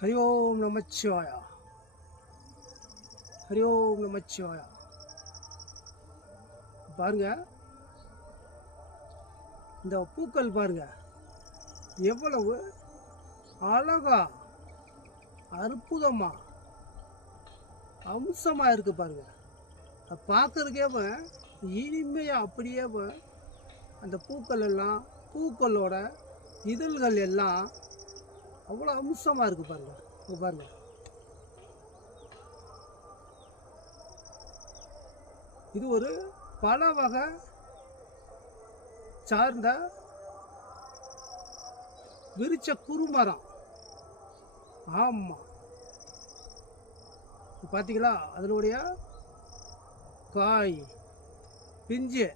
ஹரி ஓம் நமச்சிவாயா. ஹரி ஓம் நமச்சிவாயா. பாருங்க, இந்த பூக்கள் பாருங்க எவ்வளவு அழகா அற்புதமா அம்சமா இருக்கு பாருங்க. பார்க்கறதுக்கே இனிமையா அப்படியே அந்த பூக்கள் எல்லாம், பூக்களோட இதழ்கள் எல்லாம் அவ்வளோ அம்சமா இருக்கு பாருங்க. பாருங்க, இது ஒரு பல வகை சார்ந்த விரிச்ச குறுமரம். ஆமா, பார்த்தீங்களா? அதனுடைய காய் பிஞ்சை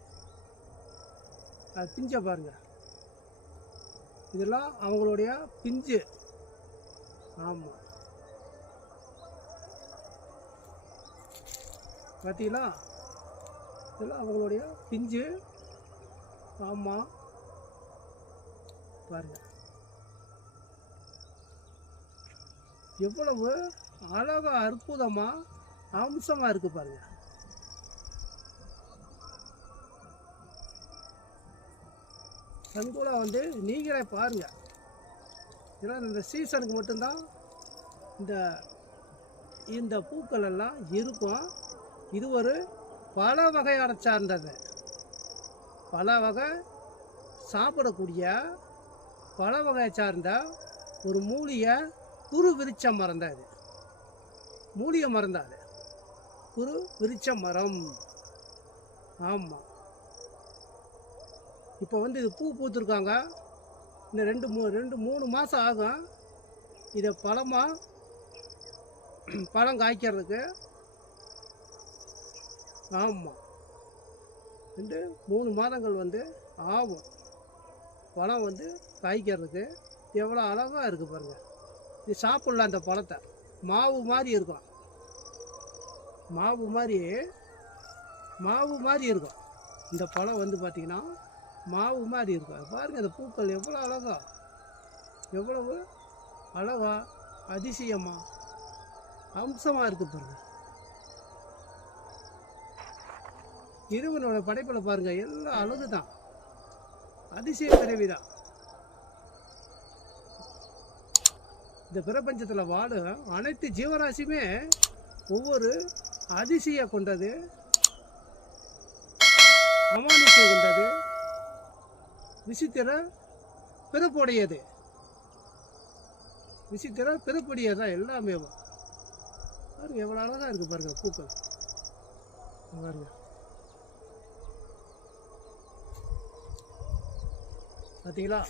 பாருங்க. இதெல்லாம் அவங்களுடைய பிஞ்சு. ஆமா, பார்த்தீங்களா? இதெல்லாம் அவங்களுடைய பிஞ்சு. ஆமா, பாருங்க எவ்வளவு அழகா அற்புதமா அம்சமா இருக்கு பாருங்க. கண்கூட நீங்களே பாருங்க. இதெல்லாம் இந்த சீசனுக்கு மட்டும்தான் இந்த இந்த பூக்கள் எல்லாம் இருக்கும். இது ஒரு பல வகையான சார்ந்தது, பல வகை சாப்பிடக்கூடிய பல வகையை சார்ந்த ஒரு மூலிகை குரு விரிச்ச மரம் தான் இது. மூலிகை மரம் தான் அது, குரு விரிச்ச மரம். ஆமாம், இப்போ இது பூ பூத்துருக்காங்க. இன்னும் ரெண்டு மூணு மாதம் ஆகும் இதை பழம் காய்க்கிறதுக்கு. ஆமாம், 2-3 மாதங்கள் ஆகும் பழம் காய்க்கிறதுக்கு. எவ்வளோ அழகாக இருக்குது பாருங்கள். இது சாப்பிட்லாம். அந்த பழத்தை மாவு மாதிரி இருக்கும், மாவு மாதிரி இருக்கும். இந்த பழம் பார்த்திங்கன்னா மாவு மாதிரி இருக்கும். பாருங்கள், அந்த பூக்கள் எவ்வளவு அழகா அதிசயமா அம்சமாக இருக்குது பாருங்கள். இறைவனோட படைப்பில் பாருங்க, எல்லாம் அழகு தான், அதிசய பிறவிதான். இந்த பிரபஞ்சத்தில் வாழும் அனைத்து ஜீவராசியுமே ஒவ்வொரு அதிசய கொண்டது, அமானுஷம் கொண்டது, விசித்திர பிறப்புடையது. விசித்திர பிறப்புடையதான் எல்லாமே. பாருங்க எவ்வளோ அழகா இருக்கு பாருங்க பூக்கள். பாருங்க, பார்த்தீங்களா?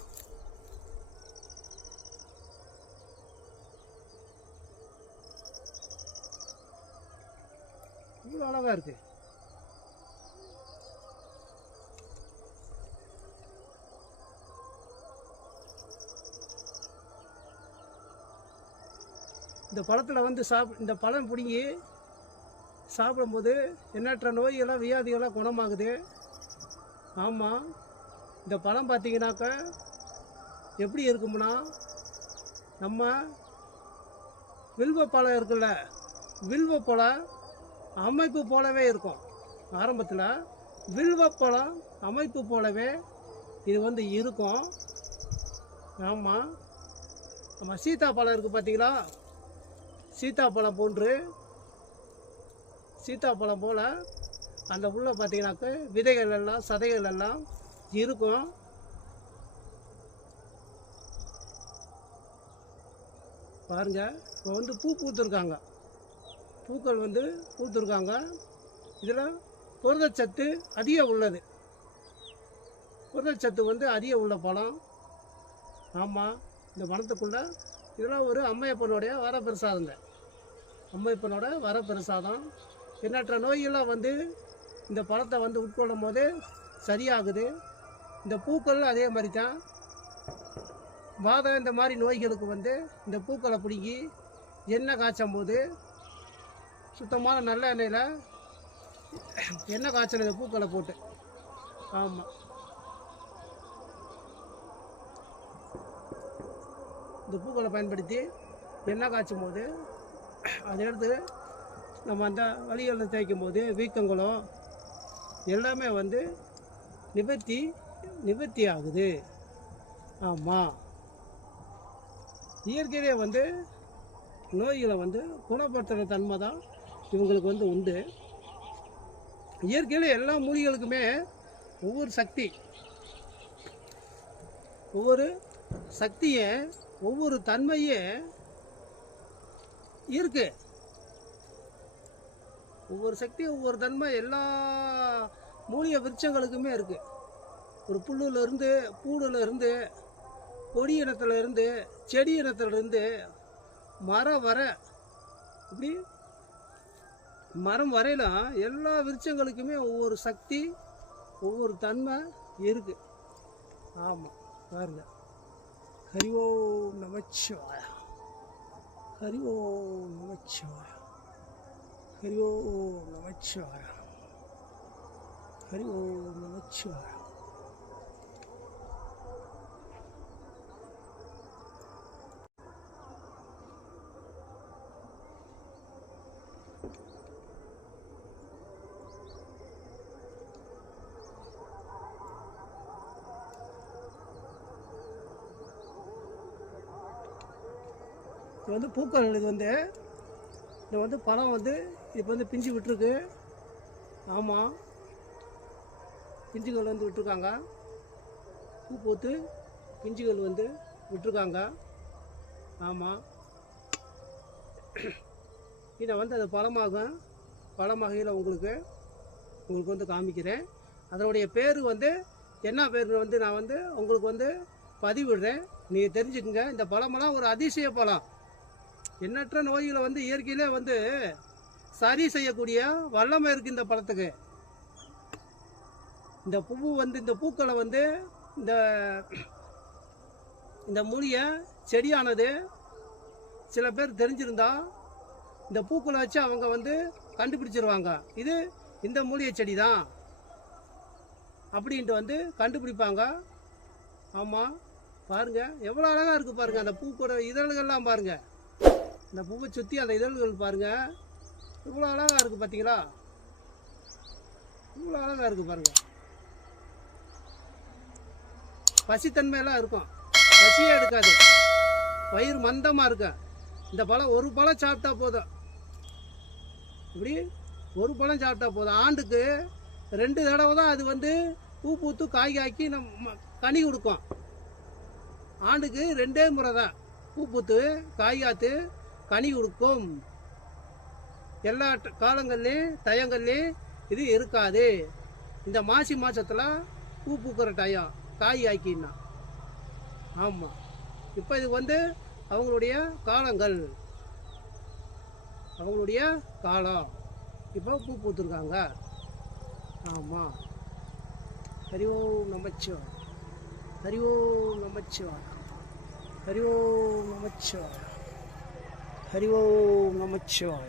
இவ்வளோ அழகா இருக்கு. இந்த பழத்தில் இந்த பழம் பிடுங்கி சாப்பிடும்போது எண்ணற்ற நோய்களாக வியாதிகளாக குணமாகுது. ஆமாம், இந்த பழம் பார்த்தீங்கன்னாக்க எப்படி இருக்கும்னா, நம்ம வில்வ பழம் இருக்குல்ல, வில்வ பழம் அமைப்பு போலவே இருக்கும். ஆரம்பத்தில் வில்வ பழம் அமைப்பு போலவே இது இருக்கும். ஆமாம், நம்ம சீத்தாப்பழம் இருக்குது பார்த்தீங்களா? சீத்தாப்பழம் போல் அந்த உள்ள பார்த்தீங்கன்னாக்க விதைகள் எல்லாம் சதைகள் எல்லாம் இருக்கும். பாருங்க, இப்போ பூ பூத்துருக்காங்க, பூக்கள் பூத்துருக்காங்க. இதில் புரதச்சத்து அதிகம் உள்ளது, புரதச்சத்து அதிகம் உள்ள பழம். ஆமாம், இந்த பழத்துக்குள்ள இதெல்லாம் ஒரு அம்மையப்பனுடைய வரப்பிரசாதங்க. அம்மையப்பனோட வரப்பிரசாதம். எண்ணற்ற நோய்கள்லாம் இந்த பழத்தை உட்கொள்ளும் போது சரியாகுது. இந்த பூக்கள் அதே மாதிரி தான். வாதம் இந்த மாதிரி நோய்களுக்கு இந்த பூக்களை பிடுங்கி எண்ணெய் காய்ச்சும் போது சுத்தமான நல்ல எண்ணெயில் எண்ணெய் காய்ச்சல் இந்த பூக்களை போட்டு. ஆமாம், இந்த பூக்களை பயன்படுத்தி எண்ணெய் காய்ச்சும் போது அதை எடுத்து நம்ம அந்த வலிகளில் தேய்க்கும் போது வீக்கங்களோ எல்லாமே வந்து நிவர்த்தி ஆகுது. ஆமாம், இயற்கையிலே வந்து நோய்களை வந்து குணப்படுத்துகிற தன்மை தான் இவங்களுக்கு வந்து உண்டு. இயற்கையில் எல்லா மூலிகளுக்குமே ஒவ்வொரு சக்தியை ஒவ்வொரு தன்மையே இருக்கு. ஒவ்வொரு சக்தி ஒவ்வொரு தன்மை எல்லா மூலிகை விருட்சங்களுக்குமே இருக்கு. ஒரு புல்லுலேருந்து பூடுலேருந்து கொடி இனத்துலேருந்து செடி இனத்துலேருந்து மரம் வர இப்படி மரம் வரையிலும் எல்லா விருட்சங்களுக்குமே ஒவ்வொரு சக்தி ஒவ்வொரு தன்மை இருக்கு. ஆமாம், பாருங்க. ஹரி ஓம் நமச்சிவாய, ஹரி ஓம் நமச்சிவாய, ஹரி ஓம் நமச்சிவாய, ஹரி ஓம் நமச்சிவாய. இது வந்து பூக்கள். இது வந்து பழம் வந்து இப்போ வந்து பிஞ்சு விட்டுருக்கு. ஆமாம், பிஞ்சுகள் வந்து விட்டுருக்காங்க. பூ பூத்து பிஞ்சுகள் வந்து விட்டுருக்காங்க. ஆமாம், இதை வந்து அது பழமாகையில் உங்களுக்கு வந்து காமிக்கிறேன். அதனுடைய பேர் வந்து என்ன பேர் வந்து நான் வந்து உங்களுக்கு வந்து பதிவிடுறேன். நீங்கள் தெரிஞ்சுக்குங்க. இந்த பழமெல்லாம் ஒரு அதிசய பழம். எண்ணற்ற நோய்களை வந்து இயற்கையிலே வந்து சரி செய்யக்கூடிய வல்லமை இருக்குது இந்த பழத்துக்கு. இந்த பூக்களை வந்து இந்த மூலிகை செடியானது சில பேர் தெரிஞ்சிருந்தா இந்த பூக்களை வச்சு அவங்க வந்து கண்டுபிடிச்சிருவாங்க. இது இந்த மூலிகை செடி தான் அப்படின்ட்டு வந்து கண்டுபிடிப்பாங்க. ஆமாம், பாருங்கள் எவ்வளோ அழகாக இருக்குது பாருங்கள். அந்த பூக்கூட இதழ்கள்லாம் பாருங்கள். இந்த பூவை சுற்றி அந்த இதழ்கள் பாருங்கள் இவ்வளோ அழகாக இருக்குது. பார்த்தீங்களா, இவ்வளோ அழகாக இருக்குது பாருங்கள். பசித்தன்மையெல்லாம் இருக்கும், பசியே எடுக்காது, வயிறு மந்தமாக இருக்கும். இந்த பழம் ஒரு பழம் சாப்பிட்டா போதும். இப்படி ஒரு பழம் சாப்பிட்டா போதும். ஆண்டுக்கு 2 தடவை தான் அது வந்து பூ பூத்து காய் காய்க்கி நம்ம கனி கொடுக்கும். ஆண்டுக்கு 2 முறை தான் பூ பூத்து காய் காத்து கனி கொடுக்கும். எல்லா காலங்கள்லேயும் டயங்கள்லேயும் இது இருக்காது. இந்த மாசி மாதத்தில் பூ பூக்கிற டயம் காய் ஆக்கின்னா. ஆமாம், இப்போ இது வந்து அவங்களுடைய காலம். இப்போ பூ பூத்துருக்காங்க. ஆமாம், ஹரி ஓம் நமச்சிவாய, ஹரி ஓம் நமச்சிவாய, ஹரி ஓம் நமச்சிவாய, ஹரி ஓம் நமச்சிவாய,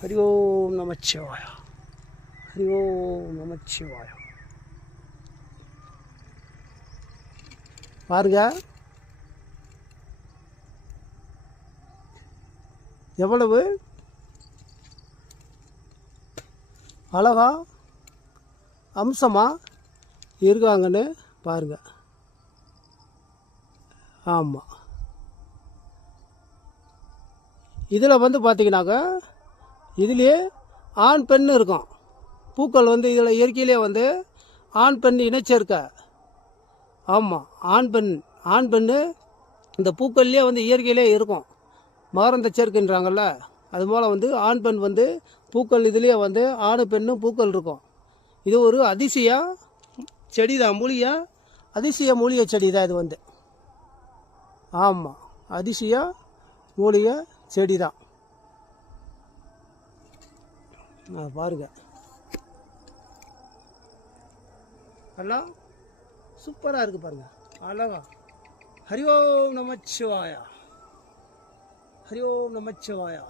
ஹரி ஓம் நமச்சிவாய, ஹரி ஓம் நமச்சிவாய. பாருங்க எவ்வளவு அழகா அம்சமாக இருக்காங்கன்னு பாருங்க. ஆமாம், இதில் வந்து பார்த்தீங்கன்னாக்கா இதுலேயே ஆண் பெண் இருக்கும். பூக்கள் வந்து இதில் இயற்கையிலே வந்து ஆண் பெண் இணைச்சேர்க்க. ஆமாம், ஆண் பெண் இந்த பூக்கள்லேயே வந்து இயற்கையிலே இருக்கும். மகரந்த சேர்க்கைன்றாங்கல்ல, அது போல் வந்து ஆண் பெண் வந்து பூக்கள் இதுலேயே வந்து ஆணு பெண்ணும் பூக்கள் இருக்கும். இது ஒரு அதிசய செடி தான், அதிசய மூலிகை செடி தான் இது வந்து. ஆமாம், அதிசய மூலிகை செடி தான். பாருங்க, எல்லாம் சூப்பராக இருக்குது பாருங்க, அழகா. ஹரி ஓம் நமச்சிவாயா, ஹரி ஓம் நமச்சிவாயா.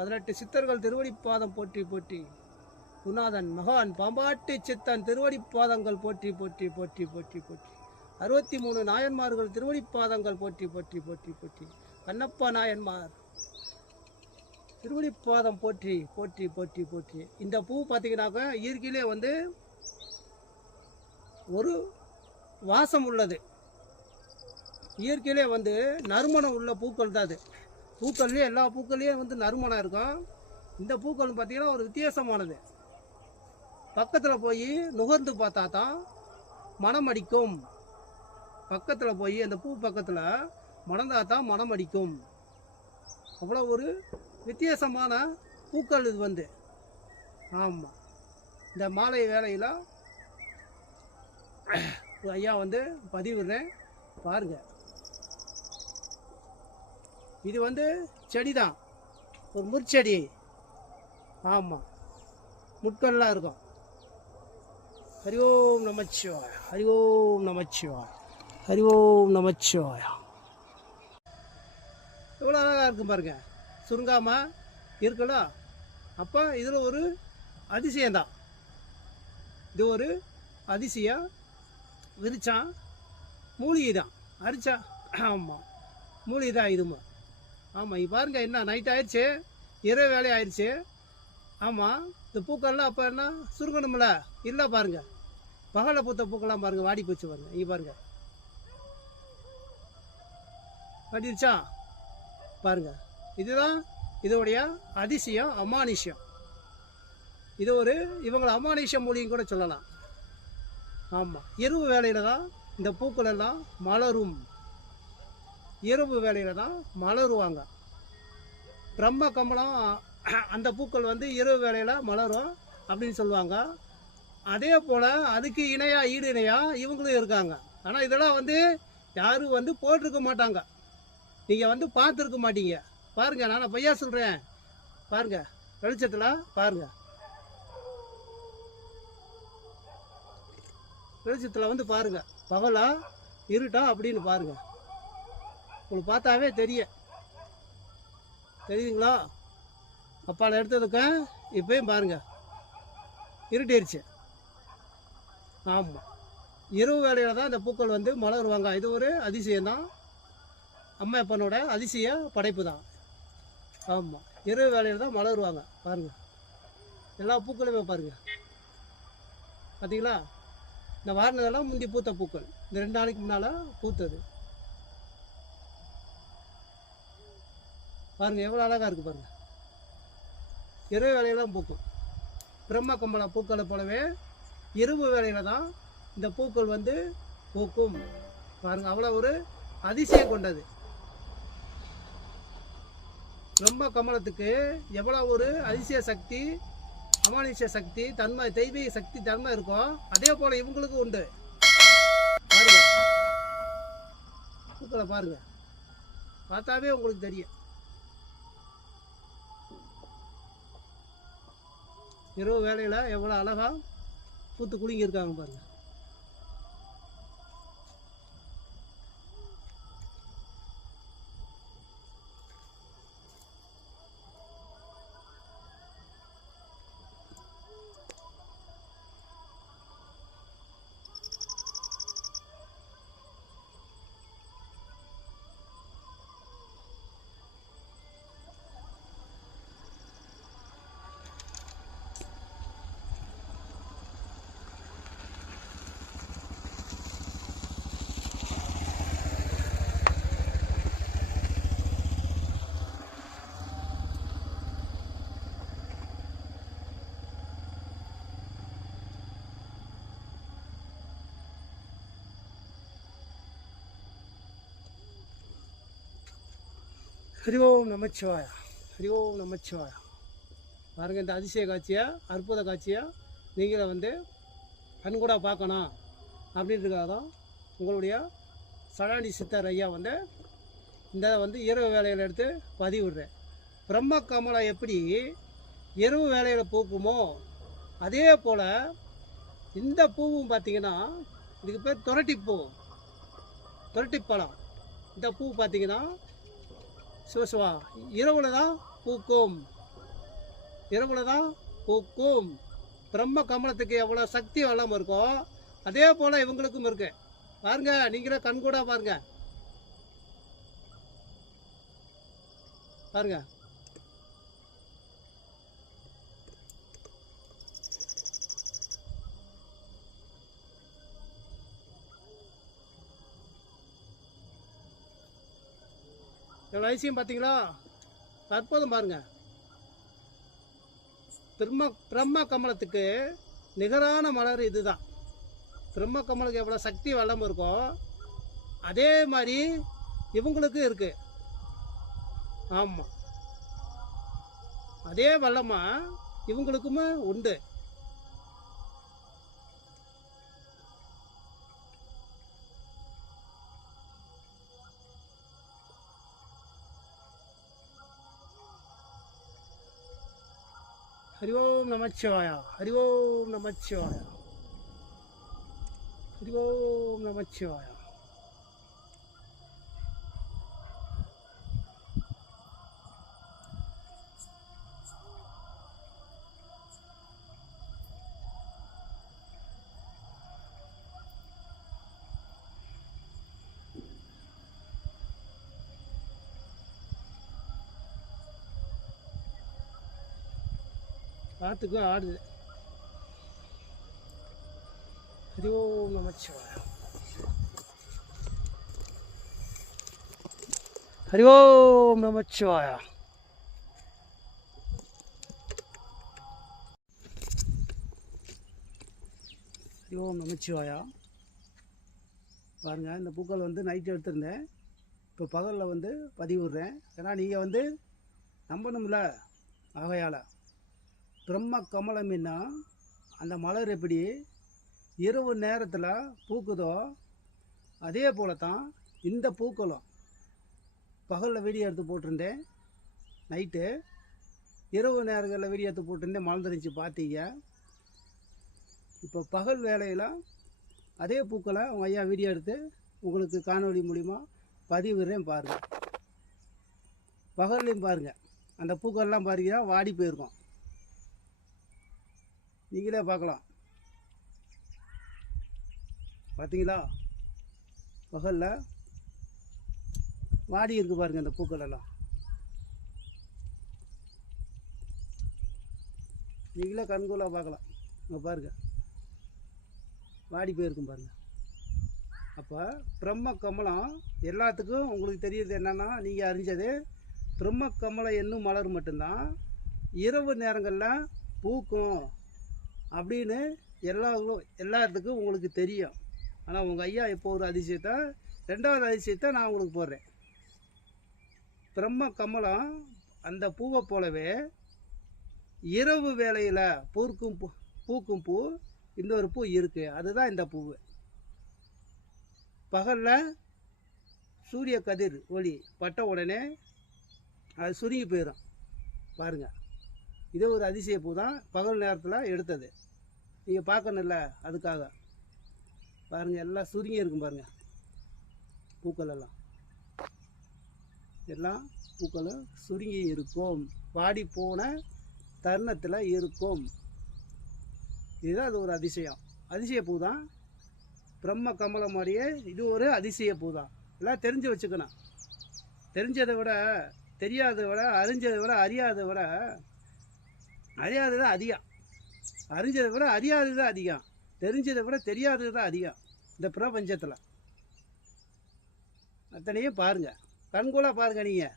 18 சித்தர்கள் திருவடிப்பாதம் போற்றி போற்றி. குருநாதன் மகான் பாம்பாட்டி சித்தன் திருவடிப்பாதங்கள் போற்றி போற்றி போற்றி போற்றி போற்றி. 63 நாயன்மார்கள் திருவடிப்பாதங்கள் போற்றி போற்றி போற்றி போற்றி. கண்ணப்ப நாயன்மார் திருவடிப்பாதம் போற்றி போற்றி போற்றி போற்றி. இந்த பூ பார்த்தீங்கன்னாக்கா இயற்கையிலே வந்து ஒரு வாசம் உள்ளது. இயற்கையிலே வந்து நறுமணம் உள்ள பூக்கள் தான் அது. பூக்கள்லேயே எல்லா பூக்கள்லேயும் வந்து நறுமணம் இருக்கும். இந்த பூக்கள் பார்த்தீங்கன்னா ஒரு வித்தியாசமானது. பக்கத்தில் போய் நுகர்ந்து பார்த்தா தான் மனம் அடிக்கும். பக்கத்தில் போய் அந்த பூ பக்கத்தில் மணந்தா தான் மனம் அடிக்கும். அவ்வளோ ஒரு வித்தியாசமான பூக்கள் இது வந்து. ஆமாம், இந்த மாலை வேளையில் ஐயா வந்து பதிவிடுறேன் பாருங்கள். இது வந்து செடி தான், ஒரு முற்செடி. ஆமாம், முட்கள்லாம் இருக்கும். ஹரி ஓம் நமச்சிவாய, ஹரி ஓம் நமச்சிவாய, ஹரி ஓம் நமச்சிவாய. எவ்வளோ அழகாக இருக்கும் பாருங்க, சுருங்காமல் இருக்குல்ல. அப்போ இதில் ஒரு அதிசயம்தான். இது ஒரு அதிசயம். விரிச்சான் மூலிகை தான், அரிச்சா. ஆமாம், மூலிகை தான் இதுமா. ஆமாம், இது பாருங்கள், என்ன நைட் ஆயிடுச்சு, இரவு வேலை ஆயிடுச்சு. ஆமாம், இந்த பூக்கள்லாம் அப்போ என்ன சுருங்கணும்ல, இல்லை பாருங்கள். பகலில் பூத்த பூக்கெல்லாம் பாருங்கள், வாடி போச்சு பாருங்கள். இங்கே பாருங்கள், வாடிடுச்சா பாருங்கள். இதுதான் இதோடைய அதிசயம், அமானுஷ்யம். இது ஒரு இவங்களை அமானுஷ்ய மூலிகைன்னு கூட சொல்லலாம். ஆமாம், இரவு வேளையில் தான் இந்த பூக்கள் எல்லாம் மலரும். இரவு வேளையில் தான் மலருவாங்க. பிரம்ம கமலம் அந்த பூக்கள் வந்து இரவு வேளையில் மலரும் அப்படின்னு சொல்லுவாங்க. அதே போல் அதுக்கு இணையாக ஈடு இணையாக இவங்களும் இருக்காங்க. ஆனால் இதெல்லாம் வந்து யாரும் வந்து போட்டிருக்க மாட்டாங்க, நீங்கள் வந்து பார்த்துருக்க மாட்டீங்க. பாருங்கள், நான் பையா சொல்கிறேன் பாருங்கள், வெளிச்சத்தில் பாருங்கள், வெளிச்சத்தில் வந்து பாருங்கள், பகலா இருட்டா அப்படின்னு பாருங்கள். உங்களுக்கு பார்த்தாவே தெரியுதுங்களா? அப்பால் எடுத்ததுக்கு இப்போயும் பாருங்கள் இருட்டிருச்சு. ஆமாம், இரவு வேளையில் தான் இந்த பூக்கள் வந்து மலருவாங்க. இது ஒரு அதிசயம்தான், அம்மா அப்பனோட அதிசய படைப்பு தான். ஆமாம், இரவு வேளையில் தான் மலருவாங்க. பாருங்கள், எல்லா பூக்களுமே பாருங்கள், பார்த்தீங்களா? இந்த வாரினதெல்லாம் முந்தி பூத்த பூக்கள், இந்த 2 நாளைக்கு முன்னால் பூத்தது. பாருங்கள் எவ்வளோ அழகாக இருக்குது பாருங்கள். இரவு வேலையெல்லாம் பூக்கும். பிரம்ம கமல பூக்களை போலவே இரவு வேளையில் தான் இந்த பூக்கள் வந்து பூக்கும். பாருங்கள், அவ்வளோ ஒரு அதிசயம் கொண்டது. பிரம்ம கமலத்துக்கு எவ்வளோ ஒரு அதிசய சக்தி, அமானுஷ்ய சக்தி, தன்மை, தெய்வீக சக்தி, தன்மை இருக்கும். அதே போல் இவங்களுக்கும் உண்டு. பாருங்க, பூக்களை பாருங்க, பார்த்தாவே உங்களுக்கு தெரியும். இரவு வேலையில் எவ்வளோ அழகாக பூத்து குலுங்கி இருக்காங்க பாருங்க. ஹரி ஓம் நமச்சிவாய, ஹரி ஓம் நமச்சிவாய. பாருங்கள், இந்த அதிசய காட்சியாக, அற்புத காட்சியாக நீங்களே வந்து கண்கூட பார்க்கணும் அப்படின்றதுக்காக தான் உங்களுடைய சடானி சித்தர் ஐயா வந்து இந்த வந்து இரவு வேலையில் எடுத்து பதிவிடுறேன். பிரம்ம கமலம் எப்படி இரவு வேலையில் பூக்குமோ அதே போல் இந்த பூவும் பார்த்திங்கன்னா, இதுக்கு பேர் துரட்டிப்பூ, துரட்டிப்பழம். இந்த பூ பார்த்திங்கன்னா சிவசிவா இரவுல தான் பூக்கும், இரவுல தான் பூக்கும். பிரம்ம கமலத்துக்கு எவ்வளோ சக்தி வளம் இருக்கோ அதே போல் இவங்களுக்கும் இருக்கு. பாருங்க, நீங்களே கண்கூட பாருங்க. பாருங்க. எவ்வளோ ஐசியம் பார்த்தீங்களா? அற்புதம் பாருங்க. பிரம்ம கமலத்துக்கு நிகரான மலர் இதுதான். பிரம்ம கமலுக்கு எவ்வளோ சக்தி வளம் இருக்கோ அதே மாதிரி இவங்களுக்கு இருக்கு. ஆமாம், அதே வல்லமா இவங்களுக்குமே உண்டு. ஹரி ஓம் நமச்சிவாயா, ஹரி ஓம் நமச்சிவாயா, ஹரி ஓம் நமச்சிவாயா. காத்துக்கும் ஆடுது. ஹரி ஓம் நமச்சிவாயா, ஹரி ஓம் நமச்சிவாயா. ஹரி ஓம் நமச்சிவாயா. பாருங்கள், இந்த பூக்கள் வந்து நைட்டு எடுத்திருந்தேன். இப்போ பகலில் வந்து பதிவிடுறேன். ஏன்னா நீங்கள் வந்து நம்பணும்ல. ஆகையால் பிரம்ம கமலம்னா அந்த மலர் எப்படி இரவு நேரத்தில் பூக்குதோ அதே போல தான் இந்த பூக்களும். பகலில் வீடியோ எடுத்து போட்டிருந்தேன், நைட்டு இரவு நேரங்களில் வீடியோ எடுத்து போட்டிருந்தேன், மலர்ந்துருந்துச்சு பார்த்தீங்க. இப்போ பகல் வேலையில் அதே பூக்களை அவங்க ஐயா வீடியோ எடுத்து உங்களுக்கு காணொளி மூலிமா பதிவிடுறேன். பாருங்கள், பகல்லையும் பாருங்கள், அந்த பூக்கள்லாம் பாருங்க வாடி போயிருக்கோம். நீங்களே பார்க்கலாம். பார்த்தீங்களா? பகலில் வாடி இருக்கு பாருங்கள் அந்த பூக்கள் எல்லாம். நீங்களே கண்கூலாக பார்க்கலாம். இங்கே பாருங்கள், வாடி போயிருக்கும் பாருங்கள். அப்போ பிரம்ம கமலம் எல்லாத்துக்கும் உங்களுக்கு தெரியுது என்னென்னா, நீங்கள் அறிஞ்சது பிரம்ம கமலம் என்னும் மலர் மட்டும்தான் இரவு நேரங்களில் பூக்கும் அப்படின்னு எல்லாத்துக்கும் உங்களுக்கு தெரியும். ஆனால் உங்கள் ஐயா இப்போ ஒரு அதிசயத்தை, ரெண்டாவது அதிசயத்தை நான் உங்களுக்கு போடுறேன். பிரம்ம கமலம் அந்த பூவை போலவே இரவு வேளையில் பூக்கும் பூ இன்னொரு பூ இருக்குது. அதுதான் இந்த பூவு. பகலில் சூரிய கதிர் ஒளி பட்ட உடனே அது சுருங்கி போயிடும். பாருங்கள், இது ஒரு அதிசய பூ தான், பகல் நேரத்தில் எடுத்தது. நீங்கள் பார்க்கணும்ல, அதுக்காக பாருங்கள். எல்லாம் சுருங்கி இருக்கும் பாருங்கள். பூக்கள் எல்லாம் பூக்களும் சுருங்கி இருக்கும், வாடி போன தருணத்தில் இருக்கும். இதுதான் அது ஒரு அதிசயம். அதிசய பூ தான் பிரம்ம கமலம் மாதிரியே இது ஒரு அதிசய பூ தான். எல்லாம் தெரிஞ்சு வச்சுக்கணும். தெரிஞ்சதை விட தெரியாததை விட, அறிஞ்சதை விட அறியாததை விட அறியாதது தான் அதிகம். அறிஞ்சதை விட அறியாதது தான் அதிகம். தெரிஞ்சதை விட தெரியாதது தான் அதிகம் இந்த பிரபஞ்சத்தில். அத்தனையும் பாருங்கள், கண்கூடாக பாருங்கள். நீங்கள்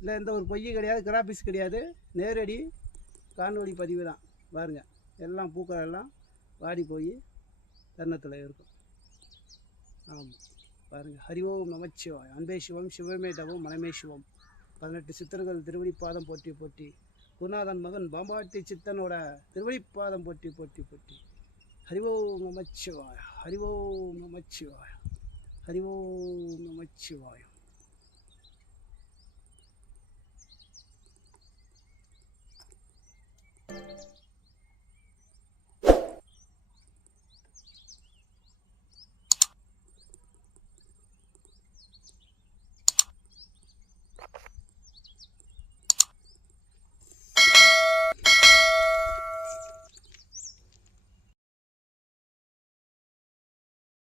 இல்லை, எந்த ஒரு பொய்யும் கிடையாது, கிராபிக்ஸ் கிடையாது, நேரடி காணொளி பதிவு தான். பாருங்கள், எல்லாம் பூக்கள் எல்லாம் வாடி போய் தருணத்தில் இருக்கும். ஆமாம், பாருங்கள். ஹரி ஓம் நமச்சிவாய். அன்பே சிவம், சிவமே தவம், மனமே சிவம். 18 சித்தர்கள் திருவடிப்பாதம் போற்றி போற்றி. குருநாதன் மகன் பாம்பாட்டி சித்தனோட திருவடிப்பாதம் போற்றி போற்றி போற்றி. ஹரி ஓம் நமச்சிவாய், ஹரி ஓம் நமச்சிவாய், ஹரி ஓம் நமச்சிவாய்.